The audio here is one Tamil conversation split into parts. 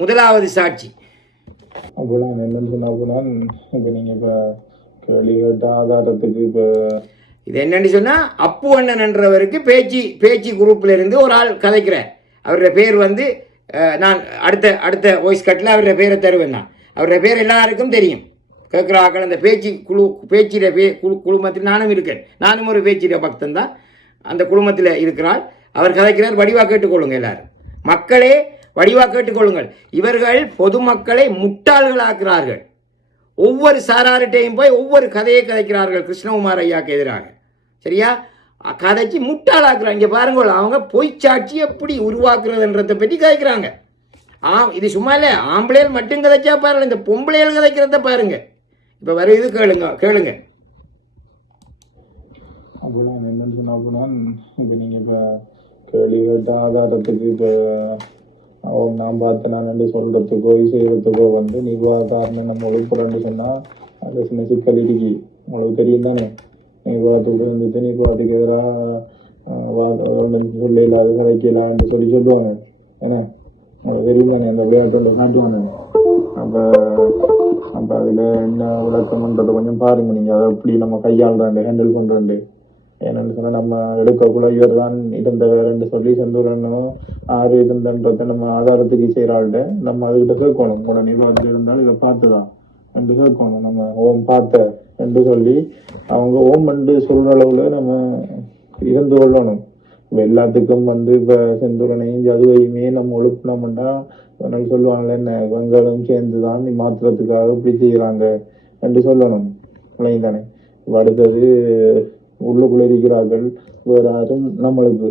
முதலாவது சாட்சி. அப்படின்னா என்னன்னு சொன்னா அப்படின்னா இப்போ நீங்கள் இப்போ கேள்வி கேட்ட ஆதாரத்துக்கு இப்போ இது என்னன்னு சொன்னா அப்பு அண்ணன் என்றவருக்கு பேச்சு பேச்சு குரூப்ல இருந்து ஒரு ஆள் கதைக்கிறார் அவருடைய பேர் வந்து நான் அடுத்த அடுத்த வாய்ஸ் கட்டில் அவருடைய பேரை தருவேன் நான். அவருடைய பேர் எல்லாருக்கும் தெரியும். கேட்குற ஆக்கள் அந்த பேச்சு குழு பேச்சிட பே குழு குழுமத்தில் நானும் இருக்கேன். நானும் ஒரு பேச்சிட பக்தன் தான். அந்த குழுமத்தில் இருக்கிறார் அவர் கதைக்கிறார் வடிவா கேட்டுக்கொள்ளுங்க எல்லாரும். மக்களே வடிவா கேட்டுக்கொள்ளுங்கள். இவர்கள் பொதுமக்களை முட்டாள்களாக்குறார்கள் ஒவ்வொரு சாரார்கிட்டையும் போய் ஒவ்வொரு கதையை கதைக்கிறார்கள் கிருஷ்ணகுமார் ஐயாக்கு எதிராக. சரியா? கதைக்கு முட்டாளாக்குறாங்க இங்கே பாருங்க அவங்க பொய்ச்சாட்சி எப்படி உருவாக்குறதுன்றதை பற்றி கதைக்கிறாங்க. ஆ இது சும்மா இல்லை ஆம்பளையல் மட்டும் கதைச்சா பாருங்கள் இந்த பொம்பளைகள் கதைக்கிறத பாருங்க. இப்போ வர இது கேளுங்க கேளுங்க. அப்படின்னா என்னன்னு சொன்னா அப்படின்னா இப்போ நீங்கள் இப்போ கேள்வி கேட்ட ஆதாரத்துக்கு இப்போ அவங்க நான் பார்த்து நான் சொல்கிறதுக்கோ செய்கிறதுக்கோ வந்து நிர்வாக காரணம் நம்ம ஒழுப்புறேன்னு சொன்னால் அது சின்ன சிக்கல் இருக்கு உங்களுக்கு தெரியும் தானே? நிர்வாகத்துக்கு இருந்துட்டு நிர்வாகத்துக்கு எதிராக சொல்ல இல்லாத கதைக்கலான்னு சொல்லி சொல்லுவாங்க. ஏன்னா உங்களுக்கு தெரியும் தானே அந்த விளையாட்டு காட்டுவாங்க அப்போ அப்போ அதில் என்ன விளக்கம்ன்றதை கொஞ்சம் பாருங்க நீங்கள் அதை எப்படி நம்ம கையாளுறாண்டு ஹேண்டில் பண்ணுறாண்டு என்னன்னு சொன்னா நம்ம எடுக்கக்குள்ள இவர் தான் இருந்தவர்ன்னு சொல்லி செந்தூரனும் ஆறு இருந்தன்றதை நம்ம ஆதாரத்துக்கு செய்கிறாள்கிட்ட நம்ம அதுகிட்ட கேட்கணும். உங்களோட நிர்வாகத்தில் இருந்தாலும் இதை பார்த்துதான் என்று கேட்கணும். நம்ம ஓம் பார்த்த என்று சொல்லி அவங்க ஓம் என்று சொல்ற அளவுல நம்ம இருந்து கொள்ளணும். இப்ப எல்லாத்துக்கும் வந்து இப்ப செந்தூரனையும் ஜதுவையுமே நம்ம ஒழுப்பினோம்னா அதனால சொல்லுவாங்கல்ல என்ன இவங்களும் சேர்ந்துதான் நீ மாத்திரத்துக்காக இப்படி செய்யறாங்க என்று சொல்லணும். தானே அடுத்தது உள்ளுக்குள்ள இருக்கிறார்கள். வேற யாரும் நம்மளுக்கு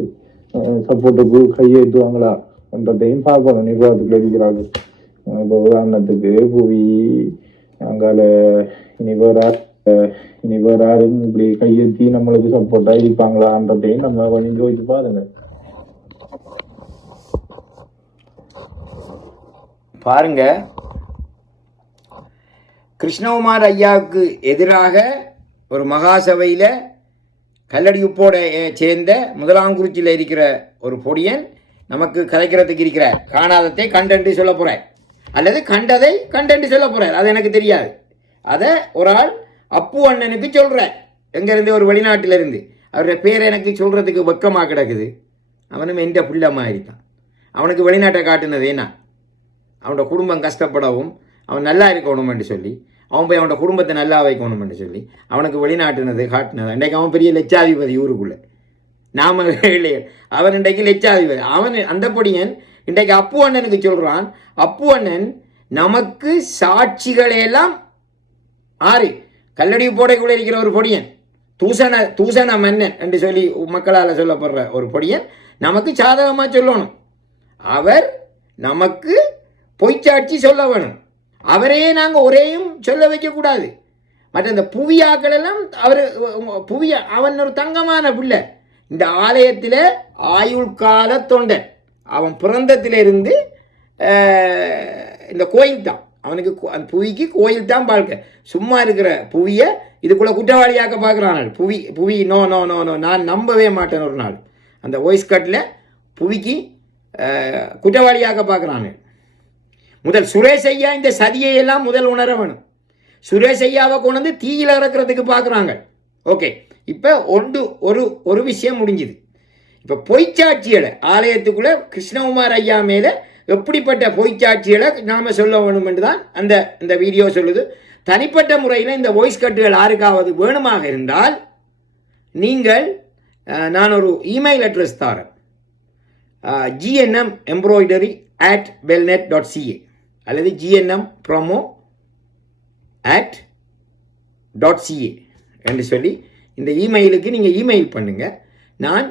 சப்போர்ட்டுக்கு கையெழுத்துவாங்களா என்றதையும் பார்க்கணும். நிர்வாகத்துக்குள்ள இருக்கிறார்கள். இப்போ உதாரணத்துக்கு புவி அங்கால இனி வேற அஹ் இனி வேற யாரும் இப்படி கையெழுத்தி நம்மளுக்கு சப்போர்ட்டா இருப்பாங்களான்றதையும் நம்ம கொஞ்சம் யோசிச்சு பாருங்க பாருங்க. கிருஷ்ணகுமார் ஐயாவுக்கு எதிராக ஒரு மகாசபையில் கல்லடியுப்போட சேர்ந்த முதலாங்குறிச்சியில் இருக்கிற ஒரு பொடியன் நமக்கு கதைக்கிறதுக்கு இருக்கிறார். காணாததை கண்டென்று சொல்ல போகிறார் அல்லது கண்டதை கண்டென்று சொல்ல போகிறார் அது எனக்கு தெரியாது. அதை ஒரு ஆள் அப்பு அண்ணனுக்கு சொல்கிறார் எங்கேருந்து? ஒரு வெளிநாட்டிலிருந்து. அவருடைய பேரை எனக்கு சொல்கிறதுக்கு வெக்கமாக கிடக்குது. அவனும் எந்த புள்ள மாதிரி தான் அவனுக்கு வெளிநாட்டை காட்டுனதே நான் அவனோட குடும்பம் கஷ்டப்படவும் அவன் நல்லா இருக்கணும்னு சொல்லி அவன் போய் அவனோட குடும்பத்தை நல்லா வைக்கணும்னு சொல்லி அவனுக்கு வெளிநாட்டுனது காட்டினது. இன்றைக்கு அவன் பெரிய லட்சாதிபதி ஊருக்குள்ளே. நாம இல்லையே. அவன் இன்றைக்கு லட்சாதிபதி. அவன் அந்த பொடியன் இன்றைக்கு அப்பு அண்ணனுக்கு சொல்கிறான் அப்பு அண்ணன் நமக்கு சாட்சிகளையெல்லாம் ஆறு. கல்லடி போடைக்குள்ளே இருக்கிற ஒரு பொடியன் தூசண தூசண மன்னன் என்று சொல்லி மக்களால் சொல்லப்படுற ஒரு பொடியன் நமக்கு சாதகமாக சொல்லணும். அவர் நமக்கு பொய்ச்சாட்சி சொல்ல வேணும். அவரையே நாங்கள் ஒரேயும் சொல்ல வைக்கக்கூடாது. மற்ற இந்த புவியாக்கள் எல்லாம் அவர் புவிய அவன் ஒரு தங்கமான பிள்ளை. இந்த ஆலயத்தில் ஆயுள் கால தொண்டன். அவன் பிறந்தத்திலிருந்து இந்த கோயில் தான். அவனுக்கு அந்த புவிக்கு கோயில் தான் வாழ்க்கை. சும்மா இருக்கிற புவியை இதுக்குள்ள குற்றவாளியாக்க பார்க்குறான் புவி புவி நோ நோ நோ நோ நான் நம்பவே மாட்டேன் ஒரு நாள். அந்த வாய்ஸ் கட்டில் புவிக்கு குற்றவாளியாக குற்றவாளியாக்க பார்க்குறான் முதல் சுரேஷ் ஐயா இந்த சதியை எல்லாம் முதல் உணர வேணும். சுரேஷ் ஐயாவை கொண்டு வந்து தீயில இறக்குறதுக்கு பார்க்குறாங்க. ஓகே. இப்போ ஒன்று ஒரு ஒரு விஷயம் முடிஞ்சுது. இப்போ பொய்ச்சாட்சிகளை ஆலயத்துக்குள்ள கிருஷ்ணகுமார் ஐயா மேலே எப்படிப்பட்ட பொய்ச்சாட்சிகளை நாம் சொல்ல வேணும் என்று தான் அந்த இந்த வீடியோ சொல்லுது. தனிப்பட்ட முறையில் இந்த வாய்ஸ் கட்டுகள் யாருக்காவது வேணுமாக இருந்தால் நீங்கள் நான் ஒரு இமெயில் அட்ரஸ் தரேன். GNM embroidery at Wellnet dot CA அல்லது GNM promo at dot CA என்று சொல்லி இந்த இமெயிலுக்கு நீங்கள் இமெயில் பண்ணுங்கள் நான்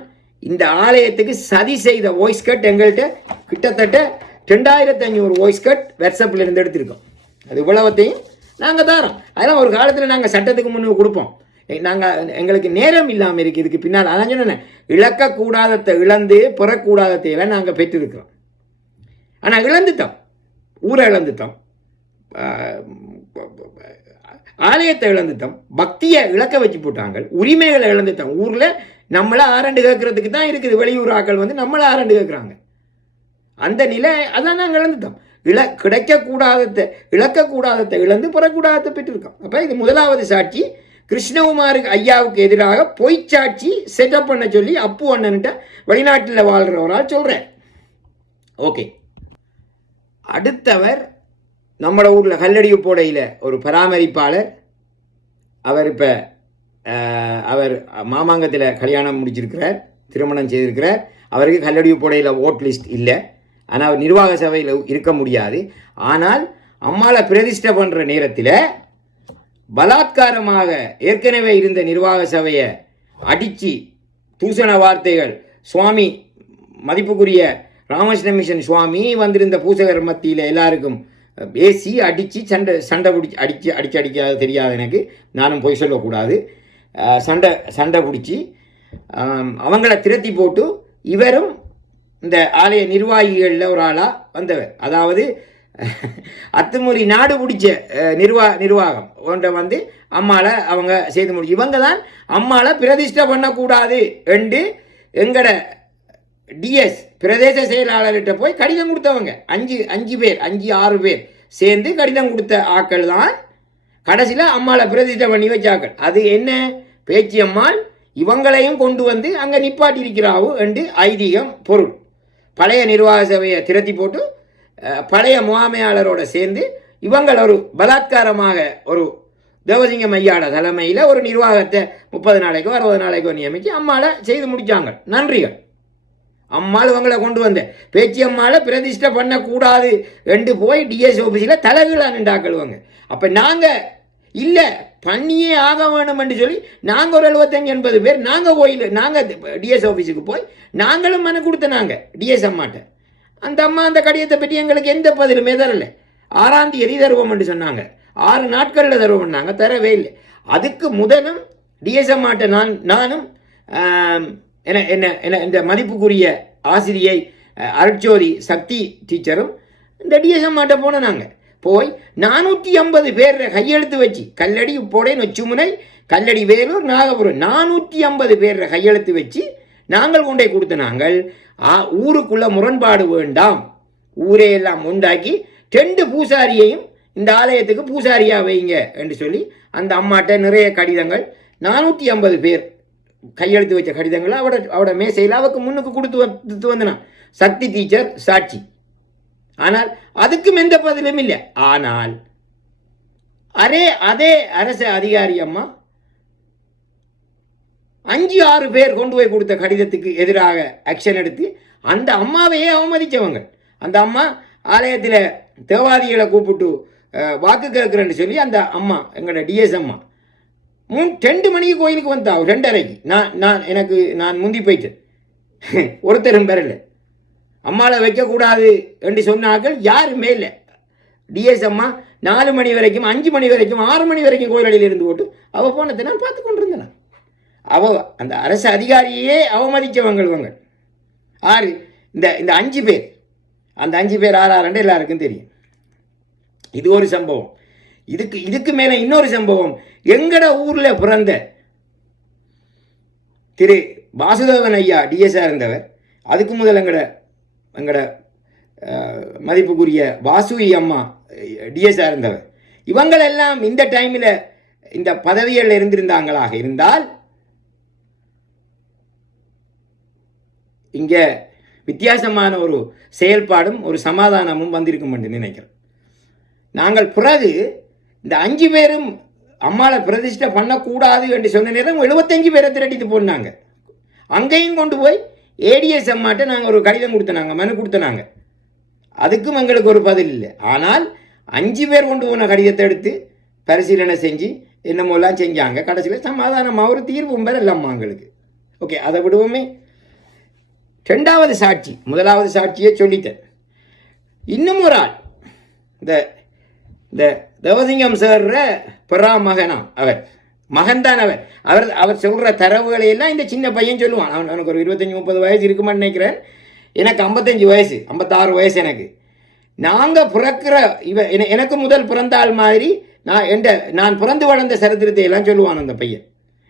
இந்த ஆலயத்துக்கு சதி செய்த வாய்ஸ் கட் எங்கள்கிட்ட கிட்டத்தட்ட ரெண்டாயிரத்தி ஐநூறு வாய்ஸ் கட் வாட்ஸ்அப்பில் இருந்து எடுத்திருக்கோம். அது இவ்வளவத்தையும் நாங்கள் தரோம். அதெல்லாம் ஒரு காலத்தில் நாங்கள் சட்டத்துக்கு முன்னே கொடுப்போம். நாங்கள் எங்களுக்கு நேரம் இல்லாமல் இருக்குது இதுக்கு பின்னால் அதான் சொன்னேன் இழக்கக்கூடாதத்தை இழந்து பெறக்கூடாதத்தை எல்லாம் நாங்கள் பெற்றிருக்கிறோம். ஆனால் இழந்துட்டோம். ஊரை இழந்துட்டோம் ஆலயத்தை இழந்துட்டோம். பக்தியை இழக்க வச்சு போட்டாங்க உரிமைகளை இழந்துட்டோம். ஊரில் நம்மளை ஆரண்டு கேட்கறதுக்கு தான் இருக்குது. வெளியூர் ஆக்கள் வந்து நம்மளை ஆரண்டு கேட்குறாங்க. அந்த நிலை அதான் நாங்கள் இழந்துட்டோம். இழ கிடைக்கக்கூடாததை இழக்கக்கூடாதத்தை இழந்து பெறக்கூடாதத்தை பெற்றிருக்கோம். அப்போ இது முதலாவது சாட்சி. கிருஷ்ணகுமாருக்கு ஐயாவுக்கு எதிராக பொய்ச்சாட்சி செட்டப் பண்ண சொல்லி அப்பு அண்ணன்ட்ட வெளிநாட்டில் வாழ்கிறவரால் சொல்கிறேன் ஓகே. அடுத்தவர் நம்மட ஊரில் கல்லடி போடையில் ஒரு பராமரிப்பாளர். அவர் இப்போ அவர் மாமாங்கத்தில் கல்யாணம் முடிச்சிருக்கிறார் திருமணம் செய்திருக்கிறார். அவருக்கு கல்லடி போடையில் ஓட் லிஸ்ட் இல்லை. ஆனால் அவர் நிர்வாக சபையில் இருக்க முடியாது. ஆனால் அம்மாவை பிரதிஷ்டை பண்ணுற நேரத்தில் பலாத்காரமாக ஏற்கனவே இருந்த நிர்வாக சபையை அடித்து தூசண வார்த்தைகள் சுவாமி மதிப்புக்குரிய ராமகிருஷ்ண மிஷன் சுவாமி வந்திருந்த பூசகர் மத்தியில் எல்லாருக்கும் பேசி அடித்து சண்டை சண்டை பிடிச்சி அடித்து அடிச்சு அடிக்காத தெரியாது எனக்கு. நானும் பொய் சொல்லக்கூடாது. சண்டை சண்டை பிடிச்சி அவங்கள திரட்டி போட்டு இவரும் இந்த ஆலய நிர்வாகிகளில் ஒரு ஆளாக வந்தவர். அதாவது அத்துமுறை நாடு பிடிச்ச நிர்வா நிர்வாகம் ஒன்றை வந்து அம்மாவை அவங்க செய்து முடியும் இவங்க தான் அம்மாவை பிரதிஷ்டை பண்ணக்கூடாது என்று எங்கட டிஎஸ் பிரதேச செயலாளர்கிட்ட போய் கடிதம் கொடுத்தவங்க. அஞ்சு அஞ்சு பேர் அஞ்சு ஆறு பேர் சேர்ந்து கடிதம் கொடுத்த ஆக்கள் தான் கடைசியில் அம்மாவை பிரதிஷ்டை பண்ணி வச்சாக்கள். அது என்ன? பேச்சியம்மாள் இவங்களையும் கொண்டு வந்து அங்கே நிப்பாட்டி இருக்கிறாவு என்று ஐதீகம் பொருள். பழைய நிர்வாக சபையை திரட்டி போட்டு பழைய முகாமையாளரோட சேர்ந்து இவங்கள் ஒரு பலாத்காரமாக ஒரு தேவசிங்கம் ஐயாட தலைமையில் ஒரு நிர்வாகத்தை முப்பது நாளைக்கோ அறுபது நாளைக்கோ நியமித்து அம்மாவை செய்து முடிச்சாங்க. நன்றிகள். அம்மாள் இவங்களை கொண்டு வந்தேன். பேச்சி அம்மாவை பிரதிஷ்டை பண்ணக்கூடாது ரெண்டு போய் டிஎஸ் ஆஃபீஸில் தலைகளாக நின்றாக்களுவாங்க. அப்போ நாங்கள் இல்லை பண்ணியே ஆக வேணும் என்று சொல்லி நாங்கள் ஒரு எழுபத்தஞ்சு எண்பது பேர் நாங்கள் கோயில் நாங்கள் டிஎஸ் ஆஃபீஸுக்கு போய் நாங்களும் மனு கொடுத்த நாங்கள் டிஎஸ் அம்மாட்ட. அந்த அம்மா அந்த கடிதத்தை பற்றி எங்களுக்கு எந்த பதிலுமே தரல. ஆறாம் தேதி தருவோம் என்று சொன்னாங்க. ஆறு நாட்களில் தருவோம்னாங்க தரவே இல்லை. அதுக்கு முதலும் டிஎஸ் அம்மாட்ட நான் நானும் என என்ன என இந்த மதிப்புக்குரிய ஆசிரியை அருட்சோதி சக்தி டீச்சரும் இந்த டிஎஸ் அம்மாட்ட போனோம் நாங்கள் போய் நானூற்றி ஐம்பது பேர் கையெழுத்து வச்சு கல்லடி உப்போடை நொச்சுமுனை கல்லடி வேலூர் நாகபுரம் நானூற்றி ஐம்பது பேர் கையெழுத்து வச்சு நாங்கள் கொண்டே கொடுத்த நாங்கள் ஆ, ஊருக்குள்ள முரண்பாடு வேண்டாம். ஊரே எல்லாம் உண்டாக்கி ரெண்டு பூசாரியையும் இந்த ஆலயத்துக்கு பூசாரியாக வைங்க என்று சொல்லி அந்த அம்மாட்ட நிறைய கடிதங்கள் நானூற்றி ஐம்பது பேர் கையெழுத்து வச்ச கடிதங்களை அவட அவட மேசையில் அவக்கு முன்னுக்கு கொடுத்து கொடுத்து வந்தனான் சக்தி டீச்சர் சாட்சி. ஆனால் அதுக்கும் எந்த பதிலும் இல்லை. ஆனால் அரே அதே அரசு அதிகாரி அம்மா அஞ்சு ஆறு பேர் கொண்டு போய் கொடுத்த கடிதத்துக்கு எதிராக ஆக்ஷன் எடுத்து அந்த அம்மாவையே அவமதித்தவங்க அந்த அம்மா ஆலயத்தில் தேவாதிகளை கூப்பிட்டு வாக்கு கேட்குறேன்னு சொல்லி அந்த அம்மா எங்களோட டிஎஸ் அம்மா மூணு ரெண்டு மணிக்கு கோயிலுக்கு வந்தா ரெண்டரைக்கு. நான் நான் எனக்கு நான் முந்தி போயிட்டேன் ஒருத்தரும் பெறல அம்மாவை வைக்கக்கூடாது என்று சொன்னார்கள் யாருமே இல்லை டிஎஸ் அம்மா நாலு மணி வரைக்கும் அஞ்சு மணி வரைக்கும் ஆறு மணி வரைக்கும் கோயிலடியில் இருந்து போட்டு அவள் போனதை நான் பார்த்து கொண்டிருந்தேன் அவ அந்த அரசு அதிகாரியே அவமதித்தவங்க இவங்க. ஆறு இந்த இந்த அஞ்சு பேர். அந்த அஞ்சு பேர் ஆறு ரெண்டு எல்லாருக்கும் தெரியும். இது ஒரு சம்பவம். இதுக்கு இதுக்கு மேலே இன்னொரு சம்பவம். எங்கட ஊரில் பிறந்த திரு வாசுதேவன் ஐயா டிஎஸ்ஆர் இருந்தவர். அதுக்கு முதல் எங்கட எங்கட மதிப்புக்குரிய வாசுவி அம்மா டிஎஸ்ஆர் இருந்தவர். இவங்களெல்லாம் இந்த டைமில் இந்த பதவியில் இருந்திருந்தாங்களாக இருந்தால் இங்கே வித்தியாசமான ஒரு செயல்பாடும் ஒரு சமாதானமும் வந்திருக்கும் என்று நினைக்கிறேன். நாங்கள் பிறகு இந்த அஞ்சு பேரும் அம்மாவை பிரதிஷ்டை பண்ணக்கூடாது என்று சொன்ன நேரம் எழுபத்தஞ்சு பேரை திரட்டிட்டு போனாங்க. அங்கேயும் கொண்டு போய் ஏடிஎஸ் அம்மாட்ட நாங்கள் ஒரு கடிதம் கொடுத்தனாங்க மனு கொடுத்தனாங்க. அதுக்கும் எங்களுக்கு ஒரு பதில் இல்லை. ஆனால் அஞ்சு பேர் கொண்டு போன கடிதத்தை எடுத்து பரிசீலனை செஞ்சு என்னமோலாம் செஞ்சாங்க. கடைசியில் சமாதானமாக ஒரு தீர்வும் பெறலாமா எங்களுக்கு. ஓகே அதை விடுவோமே. ரெண்டாவது சாட்சி முதலாவது சாட்சியை சொல்லிட்டேன். இன்னும் ஒரு ஆள் இந்த இந்த தேவசிங்கம் சேர்ற பெறா மகனாம் அவர். மகன்தான் அவர். அவர் அவர் சொல்கிற தரவுகளை எல்லாம் இந்த சின்ன பையன் சொல்லுவான். அவன் அவனுக்கு ஒரு இருபத்தஞ்சி முப்பது வயசு இருக்குமான்னு நினைக்கிறேன். எனக்கு ஐம்பத்தஞ்சு வயசு ஐம்பத்தாறு வயசு எனக்கு. நாங்கள் பிறக்கிற இவ என- எனக்கு முதல் பிறந்த ஆள் மாதிரி நான் எந்த நான் பிறந்து வளர்ந்த சரித்திரத்தை எல்லாம் சொல்லுவான் அந்த பையன்.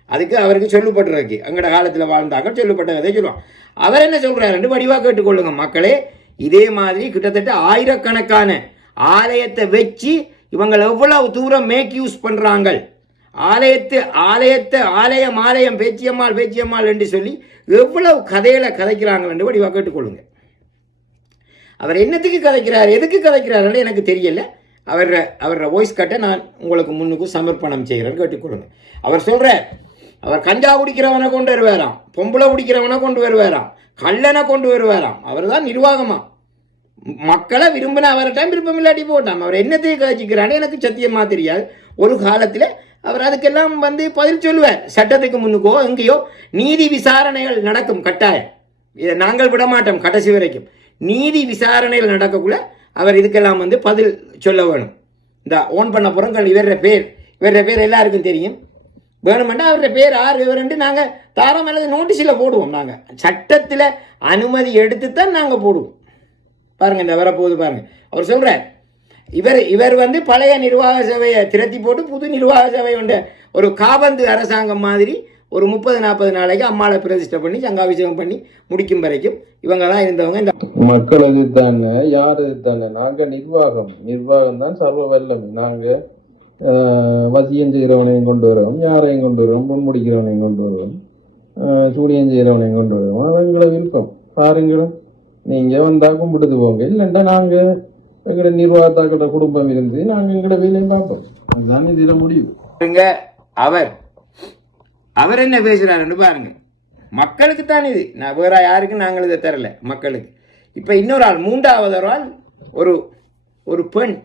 அதுக்கு அவருக்கு சொல்லப்படுறதுக்கு எங்கட காலத்தில் வாழ்ந்தாக்கள் சொல்லப்பட்ட சொல்லுவான். அவர் என்ன சொல்கிறார் ரெண்டு வடிவாக கேட்டுக்கொள்ளுங்க மக்களே. இதே மாதிரி கிட்டத்தட்ட ஆயிரக்கணக்கான ஆலயத்தை வச்சு இவங்கள் எவ்வளவு தூரம் மேக் யூஸ் பண்ணுறாங்க ஆலயத்து ஆலயத்தை ஆலயம் ஆலயம் பேச்சியம்மாள் பேச்சியம்மாள் என்று சொல்லி எவ்வளவு கதையில கதைக்கிறாங்க என்று வடிவாக கேட்டுக்கொள்ளுங்க. அவர் என்னத்துக்கு கதைக்கிறார் எதுக்கு கதைக்கிறாருன்னு எனக்கு தெரியல. அவர் அவரோட வாய்ஸ் கட்டை நான் உங்களுக்கு முன்னுக்கு சமர்ப்பணம் செய்கிறேன் கேட்டுக்கொள்ளுங்க. அவர் சொல்கிறார் அவர் கஞ்சா குடிக்கிறவனை கொண்டு வருவாராம் பொம்பளை குடிக்கிறவனை கொண்டு வருவாராம் கல்லனை கொண்டு வருவாராம். அவர் தான் நிர்வாகமாக மக்களை விரும்பின அவர்கிட்ட விருப்பம் இல்லாட்டி போட்டான். அவர் என்னத்தையும் கதைச்சிக்கிறான்னு எனக்கு சத்தியமாக தெரியாது. ஒரு காலத்தில் அவர் அதுக்கெல்லாம் வந்து பதில் சொல்லுவார். சட்டத்துக்கு முன்னுக்கோ எங்கேயோ நீதி விசாரணைகள் நடக்கும் கட்டாயம். இதை நாங்கள் விட மாட்டோம் கடைசி வரைக்கும். நீதி விசாரணைகள் நடக்கக்குள்ள அவர் இதுக்கெல்லாம் வந்து பதில் சொல்ல வேணும். இந்த ஓன் பண்ண புறங்கள் இவர பேர். இவர பேர் எல்லாருக்கும் தெரியும். வேணுமெண்டா அவருடைய பேர் ஆறு இவருண்டு நாங்கள் தாரம் அல்லது நோட்டீஸில் போடுவோம் நாங்கள் சட்டத்தில் அனுமதி எடுத்து தான் நாங்கள் போடுவோம். பாருங்க இந்த வரப்போகுது பாருங்க. அவர் சொல்கிறார் இவர் இவர் வந்து பழைய நிர்வாக சபையை திரட்டி போட்டு புது நிர்வாக சபை உண்ட. ஒரு காபந்து அரசாங்கம் மாதிரி ஒரு முப்பது நாற்பது நாளைக்கு அம்மாவை பிரதிஷ்டை பண்ணி சங்காபிஷேகம் பண்ணி முடிக்கும் வரைக்கும் இவங்க தான் இருந்தவங்க. இந்த மக்கள் தானே யார் தானே? நாங்கள் நிர்வாகம். நிர்வாகம் தான் சர்வ வல்லமை. நாங்கள் வசியம் செய்கிறவனையும் கொண்டு வருவோம் யாரையும் கொண்டு வருவோம் பொன்முடிக்கிறவனையும் கொண்டு வருவோம் சூரியன் செய்கிறவனையும் கொண்டு வருவோம் அது எங்களை விருப்பம். பாருங்களும் நீங்கள் வந்தால் கும்பிட்டு போங்க. இல்லைண்டா நாங்கள் எங்களோட நிர்வாகத்தாக்கிட்ட குடும்பம் இருந்து நாங்கள் எங்களோட வேலையும் பார்ப்போம். அதுதான் இதில் முடிவு. அவர் அவர் என்ன பேசுகிறாருன்னு பாருங்க. மக்களுக்கு தான் இது. நான் வேற யாருக்கும் நாங்கள் இதை தரல மக்களுக்கு. இப்போ இன்னொரு ஆள் மூன்றாவது ஒரு ஆள் ஒரு ஒரு பெண்.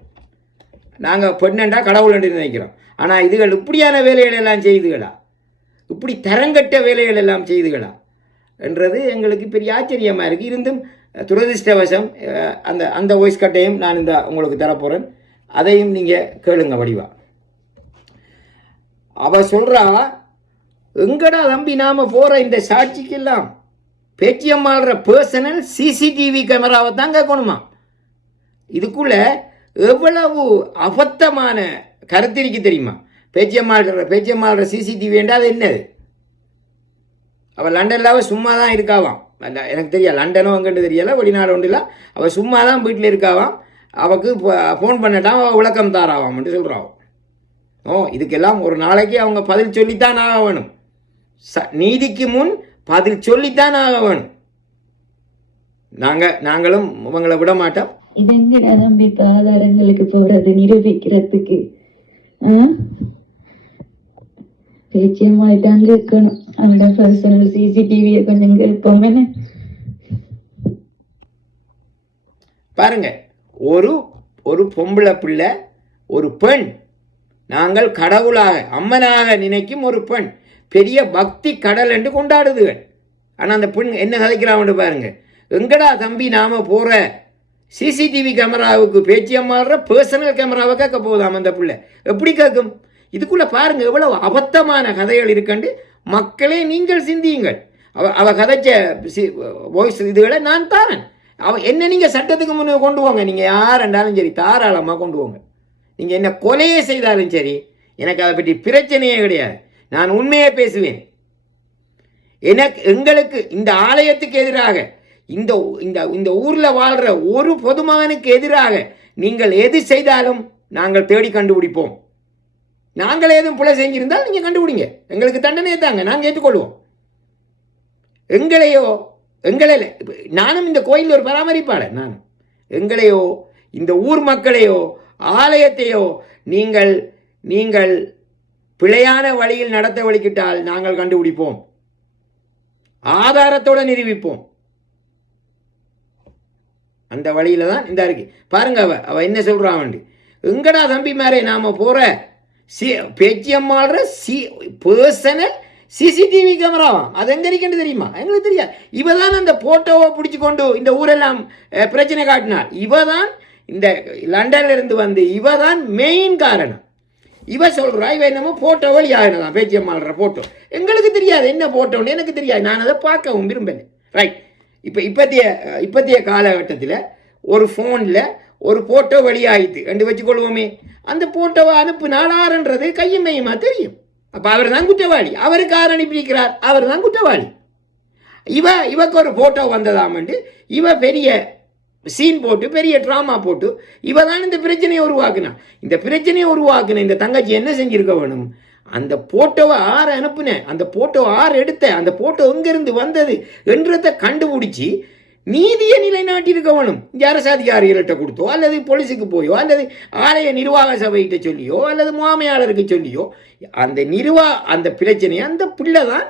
நாங்கள் பெண்ணண்டா கடவுள் என்று நினைக்கிறோம். ஆனால் இதுகள் இப்படியான வேலைகள் எல்லாம் செய்துகளா? இப்படி தரங்கட்ட வேலைகள் எல்லாம் செய்துகளா? என்றது எங்களுக்கு பெரிய ஆச்சரியமாக இருக்குது இருந்தும் துரதிர்ஷ்டவசம் அந்த அந்த வாய்ஸ் கட்டையும் நான் இந்த உங்களுக்கு தரப்போகிறேன் அதையும் நீங்கள் கேளுங்க வடிவா. அவ சொல்கிறா எங்கடா தம்பி நாம் போகிற இந்த சாட்சிக்கெல்லாம்? பேச்சியம்மாள்ற பர்சனல் சிசிடிவி கேமராவை தான் கேட்கணுமா? இதுக்குள்ள எவ்வளவு அபத்தமான கருத்திருக்கு தெரியுமா? பேச்சியம்மாள்ற பேச்சியம்மாள்ற சிசிடிவி என்றால் அது என்னது? அவள் லண்டனில் அவள் சும்மா தான் இருக்காவாம் எனக்கு தெரியாது லண்டனும் அங்கன்ட்டு தெரியல வெளிநாடு ஒன்றும் இல்லை அவள் சும்மா தான் வீட்டில் இருக்காவாம். அவக்கு ஃபோன் பண்ணிட்டான் அவள் விளக்கம் தாராவாம்ட்டு சொல்கிறான் ஓ இதுக்கெல்லாம் ஒரு நாளைக்கு அவங்க பதில் சொல்லித்தான் ஆக வேணும் ச நீதிக்கு முன் பதில் சொல்லித்தான் ஆக வேணும் நாங்கள் நாங்களும் இவங்களை விட மாட்டோம். இது நம்பி ஆதாரங்களுக்கு போறது நிரூபிக்கிறதுக்கு? பேச்சியம்மாயிட்டு அங்க இருக்கணும் அவனோட பர்சனல் சிசிடிவியை கொஞ்சம் கேட்போம் பாருங்க ஒரு ஒரு பொம்பளை பிள்ளை ஒரு பெண் நாங்கள் கடவுளாக அம்மனாக நினைக்கும் ஒரு பெண் பெரிய பக்தி கடல் என்று கொண்டாடுதுகள் ஆனால் அந்த பெண் என்ன கதைக்கிறான்னு பாருங்க எங்கடா தம்பி நாம போற சிசிடிவி கேமராவுக்கு பேச்சியம்மாடுற பர்சனல் கேமராவை கேட்க போதாம் அந்த பிள்ளை எப்படி கேட்கும் இதுக்குள்ள பாருங்க எவ்வளவு அபத்தமான கதைகள் இருக்கண்டு மக்களே நீங்கள் சிந்தியுங்கள். அவ அவ கதைச்ச வாய்ஸ் இதுகளை நான் தாரேன். அவ என்ன நீங்க சட்டத்துக்கு முன்னே கொண்டு போங்க நீங்க யார் சரி தாராளமாக கொண்டு போங்க நீங்க என்ன கொலையே செய்தாலும் சரி எனக்கு அதை பற்றி பிரச்சனையே கிடையாது. நான் உண்மையே பேசுவேன். எனக்கு எங்களுக்கு இந்த ஆலயத்துக்கு எதிராக இந்த இந்த இந்த ஊரில் வாழ்கிற ஒரு பொதுமகனுக்கு எதிராக நீங்கள் எது செய்தாலும் நாங்கள் தேடி கண்டுபிடிப்போம். நாங்கள் ஏதும் பிழை செஞ்சிருந்தால் நீங்கள் கண்டுபிடிங்க. எங்களுக்கு தண்டனை தாங்க நாங்கள் ஏற்றுக்கொள்வோம். எங்களையோ எங்களை நானும் இந்த கோயில் ஒரு பராமரிப்பாளர் நான் எங்களையோ இந்த ஊர் மக்களையோ ஆலயத்தையோ நீங்கள் நீங்கள் பிழையான வழியில் நடத்த வழிக்கிட்டால் நாங்கள் கண்டுபிடிப்போம். ஆதாரத்தோட நிரூபிப்போம். அந்த வழியில தான் இந்த இருக்கு பாருங்க அவ அவ என்ன சொல்றான் எங்கடா தம்பி மாரே நாம போற? சி பேச்சியம்மாள்ற சி பர்சனல் சிசிடிவி கேமராவாம் அது எங்கே இருக்குன்னு தெரியுமா எங்களுக்கு தெரியாது இவ தான் அந்த போட்டோவை பிடிச்சி கொண்டு இந்த ஊரெல்லாம் பிரச்சனை காட்டினாள் இவ தான் இந்த லண்டன்ல இருந்து வந்து இவ தான் மெயின் காரணம் இவ சொல்கிறா இவ என்னமோ போட்டோ வழியாகினதான் பேச்சியம்மாள்ற போட்டோ எங்களுக்கு தெரியாது என்ன போட்டோன்னு எனக்கு தெரியாது நான் அதை பார்க்கவும் விரும்பலை ரைட் இப்போ இப்பத்திய இப்பத்திய காலகட்டத்தில் ஒரு ஃபோனில் ஒரு போட்டோ வெளியாயிட்டு ரெண்டு வச்சுக்கொள்வோமே அந்த போட்டோவை அனுப்புனால் ஆறுன்றது கையமையுமா தெரியும். அப்போ அவர் தான் குற்றவாளி. அவருக்கு யார் அனுப்பியிருக்கிறார் அவர் தான் குற்றவாளி. இவ இவக்கு ஒரு போட்டோ வந்ததாமண்டு இவ பெரிய சீன் போட்டு பெரிய ட்ராமா போட்டு இவ தான் இந்த பிரச்சனையை உருவாக்குனா. இந்த பிரச்சனையை உருவாக்குன இந்த தங்கச்சி என்ன செஞ்சிருக்க வேணும்? அந்த போட்டோவை ஆறு அனுப்புனேன் அந்த போட்டோவை ஆறு எடுத்த? அந்த போட்டோ எங்கேருந்து வந்தது? என்றதை கண்டுபிடிச்சி நீதியை நிலைநாட்டியிருக்க வேணும் இந்த அரசாதிகாரிகள்கிட்ட கொடுத்தோ அல்லது போலீஸுக்கு போயோ அல்லது ஆலய நிர்வாக சபைகிட்ட சொல்லியோ அல்லது முகாமையாளருக்கு சொல்லியோ அந்த நிர்வா அந்த பிரச்சனையை அந்த பிள்ளை தான்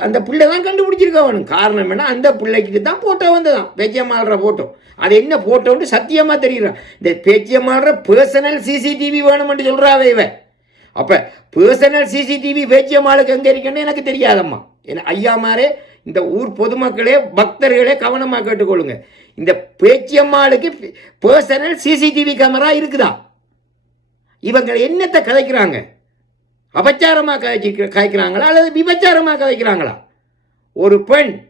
அந்த பிள்ளை தான் கண்டுபிடிச்சிருக்க வேணும் காரணம் என்ன? அந்த பிள்ளைக்கிட்ட தான் போட்டோ வந்ததான் பேச்சியம்மாள்ற போட்டோ அது என்ன போட்டோன்னு சத்தியமாக தெரியுறான் இந்த பேச்சியம்மாள்ற பர்சனல் சிசிடிவி வேணும்னு சொல்கிறாவே இவன். அப்போ பர்சனல் சிசிடிவி பேச்சியம்மாளுக்கு எங்கே இருக்குன்னு எனக்கு தெரியாதம்மா. ஏன்னா ஐயாமாரே இந்த ஊர் பொதுமக்களே பக்தர்களே கவனமாக கேட்டுக்கொள்ளுங்க. இந்த பேச்சியம்மாளுக்கு பர்சனல் சிசிடிவி கேமரா இருக்குதா? இவங்க என்னத்தை கதைக்கிறாங்க? அபச்சாரமாக கதைச்சி கதைக்கிறாங்களா அல்லது விபச்சாரமாக கதைக்கிறாங்களா? ஒரு பெண்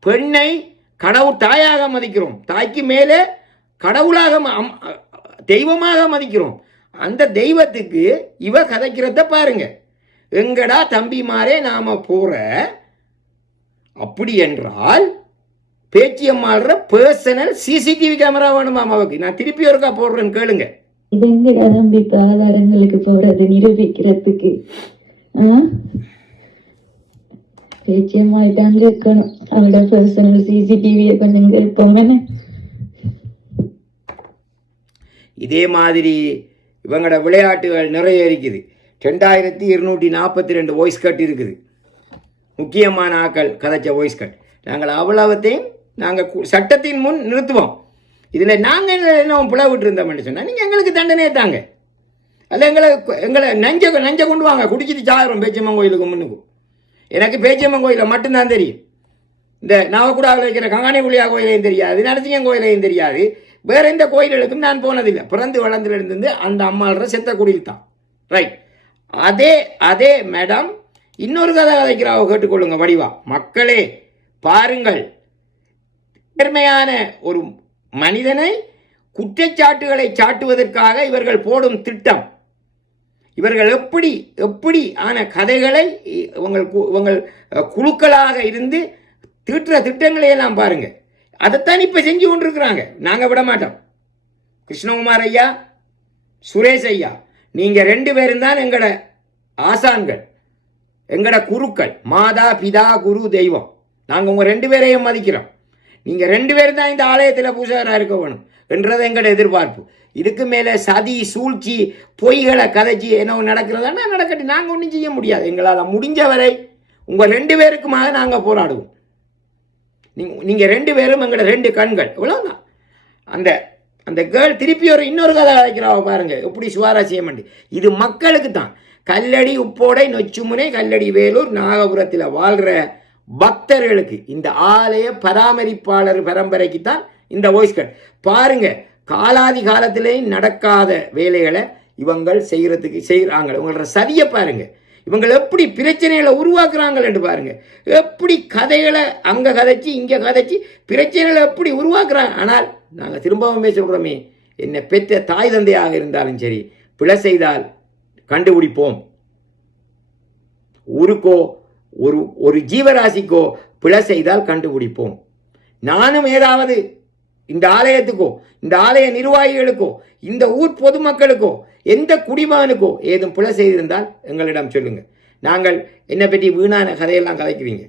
பெண்ணை கடவுள் தாயாக மதிக்கிறோம். தாய்க்கு மேலே கடவுளாக ம- அம்- தெய்வமாக மதிக்கிறோம். அந்த தெய்வத்துக்கு இவ கதைக்கிறத பாருங்க. எங்கடா தம்பிமாரே நாம போற அப்படி என்றால் பேச்சியம்மாள்ற பர்சனல் சிசிடிவி கேமரா வேணுமா அவருக்கு நான் திருப்பி ஒருக்கா போடுறேன்னு கேளுங்க. இது எங்க ஆரம்பித்த ஆதாரங்களுக்கு போறது நிரூபிக்கிறதுக்கு ஆ? பேச்சியம்மாயிட்டான் இருக்கணும். அவளோட பர்சனல் சிசிடிவியை கொஞ்சம் கேட்போமே இதே மாதிரி இவங்களோட விளையாட்டுகள் நிறைய இருக்குது. ரெண்டாயிரத்தி இருநூற்றி நாற்பத்தி ரெண்டு வாய்ஸ் கட் இருக்குது. முக்கியமான ஆக்கள் கதைச்ச வாய்ஸ் கட் நாங்கள் அவ்வளவத்தையும் நாங்கள் சட்டத்தின் முன் நிறுத்துவோம். இதில் நாங்கள் என்ன பிளவிட்டு இருந்தோம்னு சொன்னால் நீங்கள் எங்களுக்கு தண்டனையே தாங்க. அல்ல எங்களை எங்களை நஞ்ச நஞ்ச கொண்டு வாங்க. குடிச்சிட்டு சாகிறோம் பேச்சியம்மன் கோயிலுக்கு முன்னுக்கு. எனக்கு பேச்சியம்மன் கோயிலில் மட்டும்தான் தெரியும். இந்த நவக்குடாவில் இருக்கிற கங்காணி புளியா கோயிலையும் தெரியாது நரசிங்கம் கோயிலையும் தெரியாது. வேற எந்த கோயில்களுக்கும் நான் போனதில்லை. பிறந்து வளர்ந்துலேருந்து அந்த அம்மாள்ற செத்த குடியில் தான் ரைட் அதே அதே மேடம் இன்னொரு கதை கதைக்கிறாவ கேட்டுக்கொள்ளுங்க வடிவா. மக்களே பாருங்கள். நேர்மையான ஒரு மனிதனை குற்றச்சாட்டுகளை சாட்டுவதற்காக இவர்கள் போடும் திட்டம். இவர்கள் எப்படி எப்படி ஆன கதைகளை இவங்கள் கு- இவங்கள் குழுக்களாக இருந்து தீட்டுற திட்டங்களை எல்லாம் பாருங்க. அதைத்தான் இப்போ செஞ்சு கொண்டிருக்கிறாங்க. நாங்கள் விட மாட்டோம். கிருஷ்ணகுமார் ஐயா சுரேஷ் ஐயா நீங்கள் ரெண்டு பேரும் தான் எங்களோட ஆசான்கள். எங்கட குருக்கள் மாதா பிதா குரு தெய்வம். நாங்கள் உங்கள் ரெண்டு பேரையும் மதிக்கிறோம். நீங்கள் ரெண்டு பேரும் தான் இந்த ஆலயத்தில் பூசகராக இருக்க வேணும் என்றது எங்களோட எதிர்பார்ப்பு. இதுக்கு மேலே சதி சூழ்ச்சி பொய்களை கதைச்சி என்ன நடக்கிறதானா நடக்கட்டும் நாங்கள் ஒன்றும் செய்ய முடியாது. எங்களால் முடிஞ்ச வரை உங்கள் ரெண்டு பேருக்குமாக நாங்கள் போராடுவோம். நீங்கள் நீங்கள் ரெண்டு பேரும் எங்களோட ரெண்டு கண்கள். இவ்வளோதான் அந்த அந்த கேர்ள் திருப்பி ஒரு இன்னொரு கதை அழைக்கிறாவ பாருங்க. எப்படி சுவாரஸ்யம் இது மக்களுக்கு தான் கல்லடி உப்போடை நொச்சுமுனை கல்லடி வேலூர் நாகபுரத்தில் வாழ்கிற பக்தர்களுக்கு இந்த ஆலய பராமரிப்பாளர் பரம்பரைக்கு தான் இந்த வாய்ஸ் கட் பாருங்க காலாதி காலத்திலேயும் நடக்காத வேலைகளை இவங்கள் செய்கிறதுக்கு செய்கிறாங்க இவங்களோட சதியை பாருங்க. இவங்க எப்படி பிரச்சனைகளை உருவாக்குறாங்கன்னு பாருங்க. எப்படி கதைகளை அங்கே கதைச்சி இங்கே கதைச்சி பிரச்சனைகளை எப்படி உருவாக்குறாங்க. ஆனால் நாங்கள் திரும்பவுமே சொல்கிறோமே என்னை பெற்ற தாய் தந்தையாக இருந்தாலும் சரி பிழை செய்தால் கண்டுபிடிப்போம். ஊருக்கோ ஒரு ஒரு ஜீவராசிக்கோ பிழை செய்தால் கண்டுபிடிப்போம். நானும் ஏதாவது இந்த ஆலயத்துக்கோ இந்த ஆலய நிர்வாகிகளுக்கோ இந்த ஊர் பொதுமக்களுக்கோ எந்த குடிமகனுக்கோ ஏதும் பிழை செய்திருந்தால் எங்களிடம் சொல்லுங்கள் நாங்கள் என்னை பற்றி வீணான கதையெல்லாம் கதைக்கிறீங்க.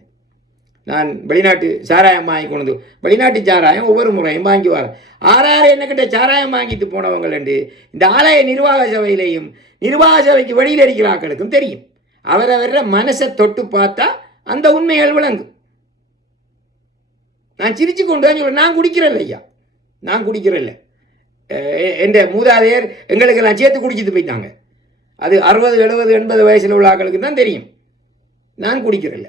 நான் வெளிநாட்டு சாராயம் வாங்கி கொண்டு வெளிநாட்டு சாராயம் ஒவ்வொரு முறையும் வாங்கி வரேன் ஆறாறு என்னக்கிட்ட சாராயம் வாங்கிட்டு போனவங்கள் என்று இந்த ஆலய நிர்வாக சபையிலையும் நிர்வாக சபைக்கு வெளியில் இருக்கிற ஆக்களுக்கும் தெரியும். அவரவர மனசை தொட்டு பார்த்தா அந்த உண்மைகள் விளங்கும் நான் சிரிச்சு கொண்டு வந்து நான் குடிக்கிறேன் ஐயா நான் குடிக்கிறேன் என்ற மூதாதையர் எங்களுக்கு நான் சேர்த்து குடிச்சிட்டு போயிட்டாங்க. அது அறுபது எழுபது எண்பது வயசில் உள்ள ஆக்களுக்கு தான் தெரியும். நான் குடிக்கிறேன்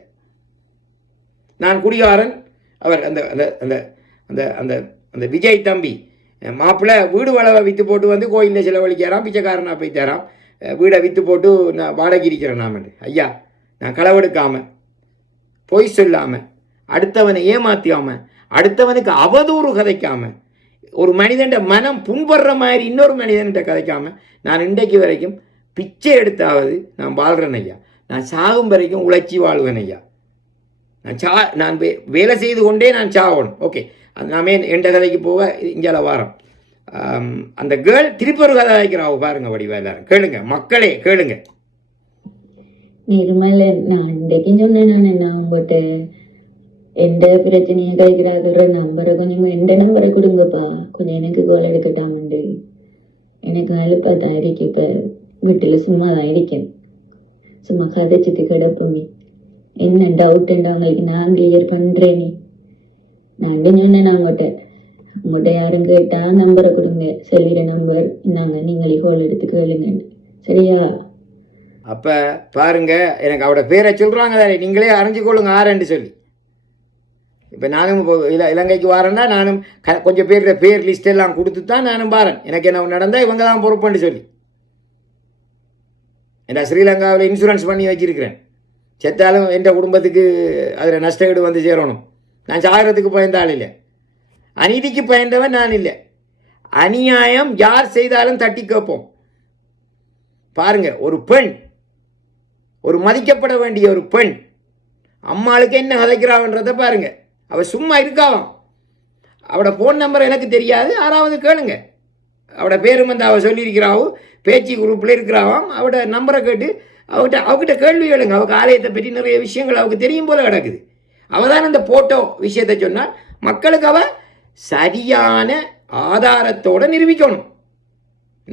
நான் குடிகாரன். அவர் அந்த அந்த அந்த அந்த அந்த அந்த விஜய் தம்பி மாப்பிள்ளை வீடு வளவை விற்று போட்டு வந்து கோயிலில் செலவழிக்கிறான் பிச்சைக்காரனாக போய் தரான். வீடை விற்று போட்டு நான் வாடகை இருக்கிறேன் நான் ஐயா நான் களவெடுக்காமல் பொய் சொல்லாமல் அடுத்தவனை ஏமாத்தியாம அடுத்தவனுக்கு அவதூறு கதைக்காம ஒரு மனிதன்ட மனம் புண்படுற மாதிரி இன்னொரு மனிதன்கிட்ட கதைக்காமல் நான் இன்றைக்கு வரைக்கும் பிச்சை எடுத்தாவது நான் வாழ்கிறேன் ஐயா. நான் சாகும் வரைக்கும் உழைச்சி வாழ்வேன் ஐயா. நான் சா நான் வே- வேலை செய்து கொண்டே நான் சாகணும் ஓகே அந்த நாமே எண்ட கதைக்கு போக? இங்கே வாரம். அந்த கேர்ள் திருப்பி ஒரு கதை வைக்கிறாவ பாருங்க வடிவா எல்லாரும் கேளுங்க. மக்களே கேளுங்க. நிர்மல நான் இன்றைக்கும் சொன்னேன் நான் என்ன உங்கள்கிட்ட எந்த பிரச்சனையும் கைக்கிறாக்குற நம்பரை கொஞ்சம் எந்த நம்பரை கொடுங்கப்பா. கொஞ்சம் எனக்கு கோல் எடுக்கட்டாமண்டு எனக்கு அழுப்பா தான் இருக்கு இப்போ. வீட்டில் சும்மா தான் இருக்கேன். சும்மா கதைச்சிட்டு கிடப்புமே. என்ன டவுட்டுண்டு உங்களுக்கு நான் கிளியர் பண்றேன். நீ நான் சொன்னேன் நான் உங்கள்கிட்ட உங்கள்கிட்ட யாரும் கேட்டால் நம்பரை கொடுங்க. செல்லிட நம்பர் இந்தாங்க நீங்களே கோல் எடுத்து கேளுங்கன்னு. சரியா? அப்போ பாருங்க எனக்கு அவட பேரை சொல்கிறாங்க தானே நீங்களே அறிஞ்சு கொள்ளுங்க ஆரண்டு சொல்லி. இப்போ நானும் இப்போ இல இலங்கைக்கு வரேன்னா நானும் க கொஞ்சம் பேர் பேர் லிஸ்ட் எல்லாம் கொடுத்து தான் நானும் பாருன் எனக்கு என்ன நடந்தால் இவங்க தான் பொறுப்புன்னு சொல்லி. ஏன்னா ஸ்ரீலங்காவில் இன்சூரன்ஸ் பண்ணி வச்சிருக்கிறேன். செத்தாலும் என் குடும்பத்துக்கு அதில் நஷ்டஈடு வந்து சேரணும். நான் சாகிறதுக்கு பயந்த ஆள் இல்லை. அநீதிக்கு பயந்தவன் நான் இல்லை. அநியாயம் யார் செய்தாலும் தட்டி கேட்போம். பாருங்க ஒரு பெண் ஒரு மதிக்கப்பட வேண்டிய ஒரு பெண் அம்மாளுக்கு என்ன கதைக்கிறாவன்றதை பாருங்க. அவள் சும்மா இருக்காவும். அவட ஃபோன் நம்பர் எனக்கு தெரியாது யாராவது கேளுங்க. அவட பேரும் வந்து அவள் சொல்லியிருக்கிறாவோ பேச்சு குரூப்பில் இருக்கிறாவாம். அவட நம்பரை கேட்டு அவகிட்ட அவகிட்ட கேள்வி கேளுங்க. அவங்க ஆலயத்தை பற்றி நிறைய விஷயங்கள் அவக்கு தெரியும் போல கிடக்குது. அவ தான் இந்த போட்டோ விஷயத்தை சொன்னால் மக்களுக்கு அவ சரியான ஆதாரத்தோடு நிரூபிக்கணும்.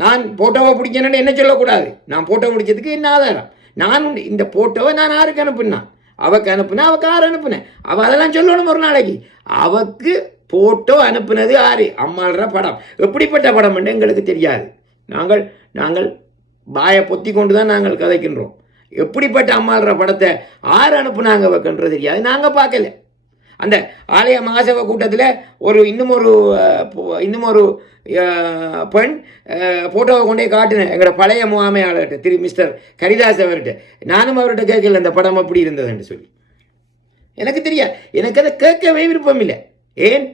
நான் போட்டோவை பிடிக்கணும்னு என்ன சொல்லக்கூடாது? நான் போட்டோ பிடிச்சதுக்கு என்ன ஆதாரம்? நான் இந்த போட்டோவை நான் யாருக்கு அனுப்புனா? அவக்கு அனுப்புனா அவக்கு யார் அனுப்புனேன் அவள் அதெல்லாம் சொல்லணும் ஒரு நாளைக்கு. அவக்கு போட்டோ அனுப்புனது யாரு? அம்மாள்ற படம். எப்படிப்பட்ட படம் எங்களுக்கு தெரியாது. நாங்கள் நாங்கள் வாயை பொத்தி கொண்டு தான் நாங்கள் கதைக்கின்றோம். எப்படிப்பட்ட அம்மாள்ற படத்தை யார் அனுப்புனாங்க வைக்கன்றது தெரியாது. நாங்கள் பார்க்கல. அந்த ஆலய மகாசபை கூட்டத்தில் ஒரு இன்னும் ஒரு இன்னும் ஒரு பெண் ஃபோட்டோவை கொண்டே காட்டினேன் எங்களோட பழைய முகாமையாளர்கிட்ட திரு மிஸ்டர் கரிதாஸ் அவர்கிட்ட. நானும் அவர்கிட்ட கேட்கல இந்த படம் அப்படி இருந்ததுன்னு சொல்லி. எனக்கு தெரியாது. எனக்கு அதை கேட்கவே விருப்பம் இல்லை. ஏன்?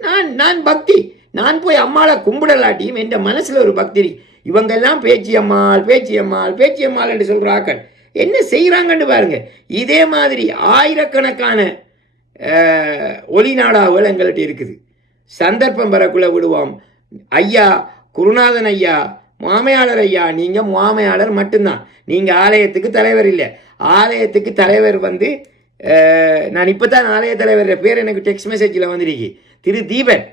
நான் நான் பக்தி. நான் போய் அம்மாளை கும்பிடலாட்டியும் என் மனசில் ஒரு பக்தி இவங்கெல்லாம் பேச்சியம்மாள் பேச்சியம்மாள் பேச்சியம்மாள் என்று சொல்கிறாக்கள் என்ன செய்கிறாங்கன்னு பாருங்க. இதே மாதிரி ஆயிரக்கணக்கான ஒளி ஒலி நாடாவுகள் எங்கள்கிட்ட இருக்குது. சந்தர்ப்பம் வரக்குள்ள விடுவோம். ஐயா குருநாதன் ஐயா மாமையாளர் ஐயா நீங்கள் மாமையாளர் மட்டும்தான். நீங்கள் ஆலயத்துக்கு தலைவர் இல்லை. ஆலயத்துக்கு தலைவர் வந்து நான் இப்போ தான் ஆலய தலைவர் பேர் எனக்கு டெக்ஸ்ட் மெசேஜில் வந்திருக்கு. திரு தீபன்.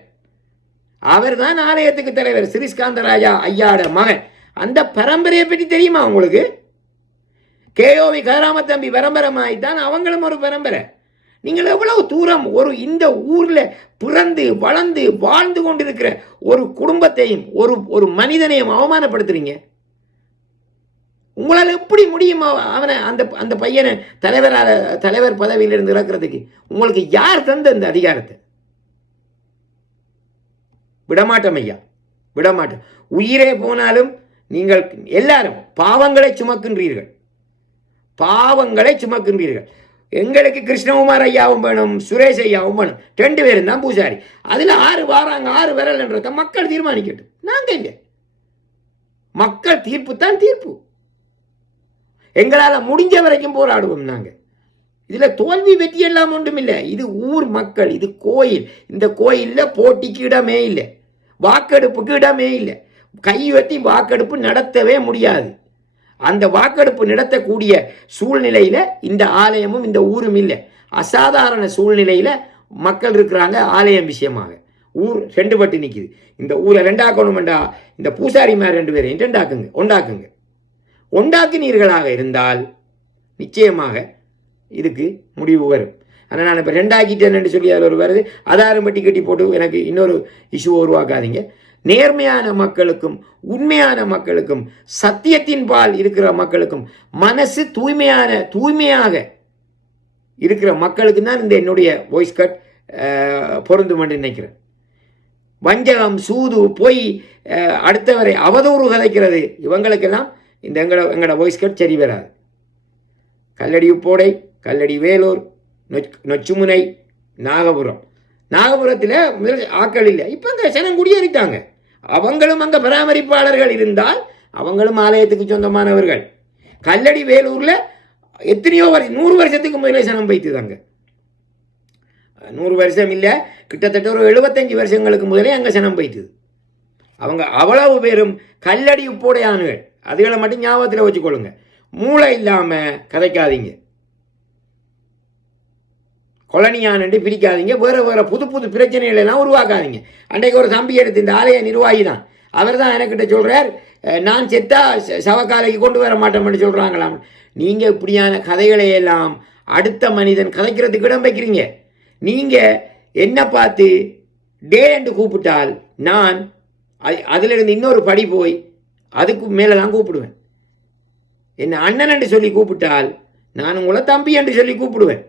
அவர் தான் ஆலயத்துக்கு தலைவர் சிறிஸ்காந்த ஐயாட மகன். அந்த பரம்பரையை பற்றி தெரியுமா உங்களுக்கு? கேயோவி கதிராம தம்பி பரம்பரமாய் தான் அவங்களும் ஒரு பரம்பரை. நீங்கள் எவ்வளவு தூரம் ஒரு இந்த ஊரில் பிறந்து வளர்ந்து வாழ்ந்து கொண்டிருக்கிற ஒரு குடும்பத்தையும் ஒரு ஒரு மனிதனையும் அவமானப்படுத்துறீங்க? உங்களால் எப்படி முடியும் அவனை அந்த அந்த பையனை தலைவரால் தலைவர் பதவியிலிருந்து இறக்குறதுக்கு? உங்களுக்கு யார் தந்த அந்த அதிகாரத்தை? விடமாட்டோம் ஐயா. விடமாட்டோம். உயிரே போனாலும் நீங்கள் எல்லாரும் பாவங்களை சுமக்கின்றீர்கள். பாவங்களை சுமக்கின்றீர்கள். எங்களுக்கு கிருஷ்ணகுமார் ஐயாவும் வேணும் சுரேஷ் ஐயாவும் வேணும். ரெண்டு பேரும் தான் பூசாரி. அதில் ஆறு வாராங்க ஆறு விரல்ன்றத மக்கள் தீர்மானிக்கட்டும். நாங்கள் இல்லை மக்கள் தீர்ப்பு தான் தீர்ப்பு. எங்களால் முடிஞ்ச வரைக்கும் போராடுவோம் நாங்கள் இதில் தோல்வி வெற்றி எல்லாம் ஒன்றும் இல்லை. இது ஊர் மக்கள் இது கோயில். இந்த கோயிலில் போட்டிக்கு இடமே இல்லை. வாக்கெடுப்புக்கு இடமே இல்லை. கை வெட்டி வாக்கெடுப்பு நடத்தவே முடியாது. அந்த வாக்கெடுப்பு நடத்தக்கூடிய சூழ்நிலையில் இந்த ஆலயமும் இந்த ஊரும் இல்லை. அசாதாரண சூழ்நிலையில் மக்கள் இருக்கிறாங்க ஆலயம் விஷயமாக. ஊர் ரெண்டு பட்டு நிற்கிது இந்த ஊரை ரெண்டாக்கணுமெண்டா இந்த பூசாரிமார் ரெண்டு பேரையும் ரெண்டாக்குங்க ஒண்டாக்குங்க. ஒண்டாக்கினீர்களாக இருந்தால் நிச்சயமாக இதுக்கு முடிவு வரும். ஆனால் நான் இப்போ ரெண்டாக்கிட்டேன்னு சொல்லி அதில் ஒரு வருது. ஆதாரம் பட்டி கட்டி போட்டு எனக்கு இன்னொரு இஷ்யூ உருவாக்காதீங்க. நேர்மையான மக்களுக்கும் உண்மையான மக்களுக்கும் சத்தியத்தின் பால் இருக்கிற மக்களுக்கும் மனசு தூய்மையான தூய்மையாக இருக்கிற மக்களுக்கு தான் இந்த என்னுடைய வாய்ஸ் கட் பொருந்தும் என்று நினைக்கிறேன். வஞ்சகம் சூது பொய் அடுத்தவரை அவதூறு கதைக்கிறது இவங்களுக்கெல்லாம் இந்த எங்களோட எங்களோட வாய்ஸ் கட் சரி வராது. கல்லடி உப்போடை கல்லடி வேலூர் நொச்சுமுனை நாகபுரம். நாகபுரத்தில் முதல் ஆக்கள் இல்லை. இப்போ அங்கே சனம் குடியேறிட்டாங்க. அவங்களும் அங்கே பராமரிப்பாளர்கள் இருந்தால் அவங்களும் ஆலயத்துக்கு சொந்தமானவர்கள். கல்லடி வேலூரில் எத்தனையோ வருஷம் நூறு வருஷத்துக்கு முதலே சனம் வைத்துதாங்க நூறு வருஷம் இல்லை கிட்டத்தட்ட ஒரு எழுபத்தஞ்சு வருஷங்களுக்கு முதலே அங்கே சனம் வைத்தது அவங்க அவ்வளவு பேரும் கல்லடி உப்போடையானுகள். அதுகளை மட்டும் ஞாபகத்தில் வச்சுக்கொள்ளுங்க. மூளை இல்லாமல் கதைக்காதீங்க. கொலனியானு பிரிக்காதீங்க. வேறு வேறு புது புது பிரச்சனைகளெல்லாம் உருவாக்காதீங்க. அன்றைக்கு ஒரு தம்பி எடுத்து இந்த ஆலய நிர்வாகி தான். அவர் தான் எனக்கிட்ட சொல்கிறார் நான் செத்தா ச- சவக்காலைக்கு கொண்டு வர மாட்டோம்னு சொல்கிறாங்களாம் நீங்கள் இப்படியான கதைகளை எல்லாம் அடுத்த மனிதன் கதைக்கிறதுக்கு இடம் வைக்கிறீங்க. நீங்கள் என்ன பார்த்து டே என்று கூப்பிட்டால் நான் அது- அதிலிருந்து இன்னொரு படி போய் அதுக்கு மேலெல்லாம் கூப்பிடுவேன். என்ன அண்ணன் என்று சொல்லி கூப்பிட்டால் நான் உங்களை தம்பி என்று சொல்லி கூப்பிடுவேன்.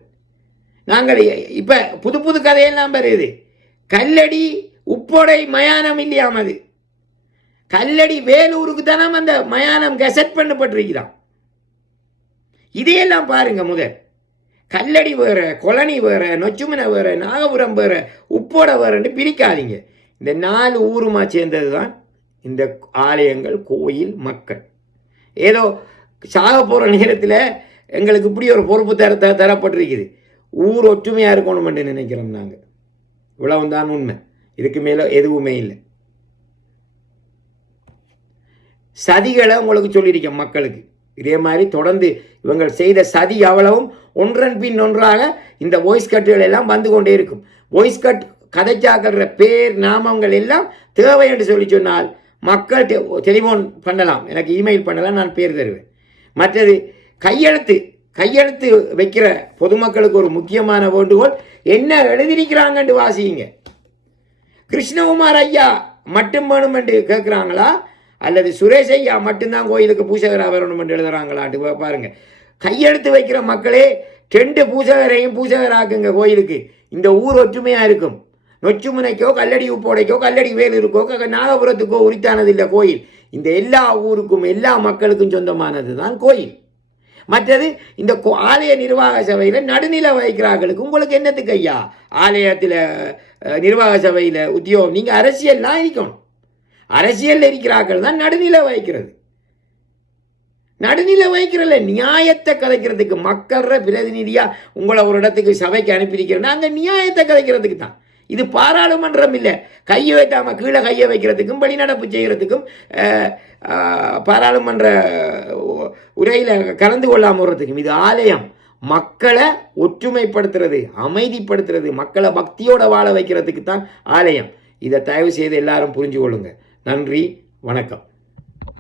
நாங்கள் இப்போ புது புது கதையெல்லாம் வருது கல்லடி உப்போடை மயானம் இல்லையாம் அது. கல்லடி வேலூருக்கு தானே அந்த மயானம் கெசட் பண்ணப்பட்டிருக்கிறான். இதையெல்லாம் பாருங்க முதல். கல்லடி வேற கொலனி வேற நொச்சுமனை வேற நாகபுரம் வேற உப்போட வேறன்னு பிரிக்காதீங்க. இந்த நாலு ஊருமா சேர்ந்தது தான் இந்த ஆலயங்கள் கோயில் மக்கள். ஏதோ சாக போகிற நேரத்தில் எங்களுக்கு இப்படி ஒரு பொறுப்பு தர தரப்பட்டிருக்குது. ஊர் ஒற்றுமையாக இருக்கணும்னு நினைக்கிறோம் நாங்கள் இவ்வளவுதான் உண்மை. இதுக்கு மேலே எதுவுமே இல்லை. சதிகளை உங்களுக்கு சொல்லியிருக்கேன் மக்களுக்கு. இதே மாதிரி தொடர்ந்து இவங்க செய்த சதி அவ்வளவும் ஒன்றன் பின் ஒன்றாக இந்த வாய்ஸ் கட்டுகள் எல்லாம் வந்து கொண்டே இருக்கும். வாய்ஸ் கட் கதைச்சாக்கிற பேர் நாமங்கள் எல்லாம் தேவை என்று சொல்லி சொன்னால் மக்கள் டெலிஃபோன் பண்ணலாம். எனக்கு இமெயில் பண்ணலாம் நான் பேர் தருவேன். மற்றது கையெழுத்து. கையெழுத்து வைக்கிற பொதுமக்களுக்கு ஒரு முக்கியமான வேண்டுகோள் என்ன எழுதியிருக்கிறாங்கன்னு வாசியுங்க கிருஷ்ணகுமார் ஐயா மட்டும் வேணும் என்று கேட்குறாங்களா? அல்லது சுரேஷ் ஐயா மட்டும்தான் கோயிலுக்கு பூசகராக வரணும் என்று எழுதுறாங்களான்ட்டு பாருங்க. கையெழுத்து வைக்கிற மக்களே ரெண்டு பூசகரையும் பூசகராக்குங்க கோயிலுக்கு. இந்த ஊர் ஒற்றுமையாக இருக்கும். நொச்சுமுனைக்கோ கல்லடி உப்போடைக்கோ கல்லடி வேல் இருக்கோ நாகபுரத்துக்கோ உரித்தானது இல்லை கோயில். இந்த எல்லா ஊருக்கும் எல்லா மக்களுக்கும் சொந்தமானது தான் கோயில். மற்றது இந்த கோ- ஆலய நிர்வாக சபையில் நடுநிலை வகிக்கிறார்களுக்கு உங்களுக்கு என்னத்துக்கு ஐயா? ஆலயத்தில் நிர்வாக சபையில் உத்தியோகம். நீங்கள் அரசியல்லாம் இருக்கணும். அரசியலில் இருக்கிறார்கள் தான் நடுநிலை வகிக்கிறது. நடுநிலை வகிக்கிறதில்ல நியாயத்தை கதைக்கிறதுக்கு மக்கள்ற பிரதிநிதியாக உங்களை ஒரு இடத்துக்கு சபைக்கு அனுப்பியிருக்கிறேன்னா அங்கே நியாயத்தை கதைக்கிறதுக்கு தான். இது பாராளுமன்றம் இல்லை. கையை வைக்காமல் கீழே கையை வைக்கிறதுக்கும் வெளிநடப்பு செய்கிறதுக்கும் பாராளுமன்ற உரையில் கலந்து கொள்ளாமல் வர்றதுக்கும் இது ஆலயம். மக்களை ஒற்றுமைப்படுத்துறது அமைதிப்படுத்துறது மக்களை பக்தியோட வாழ வைக்கிறதுக்கு தான் ஆலயம். இதை தயவு செய்து எல்லாரும் புரிஞ்சு கொள்ளுங்க நன்றி வணக்கம்.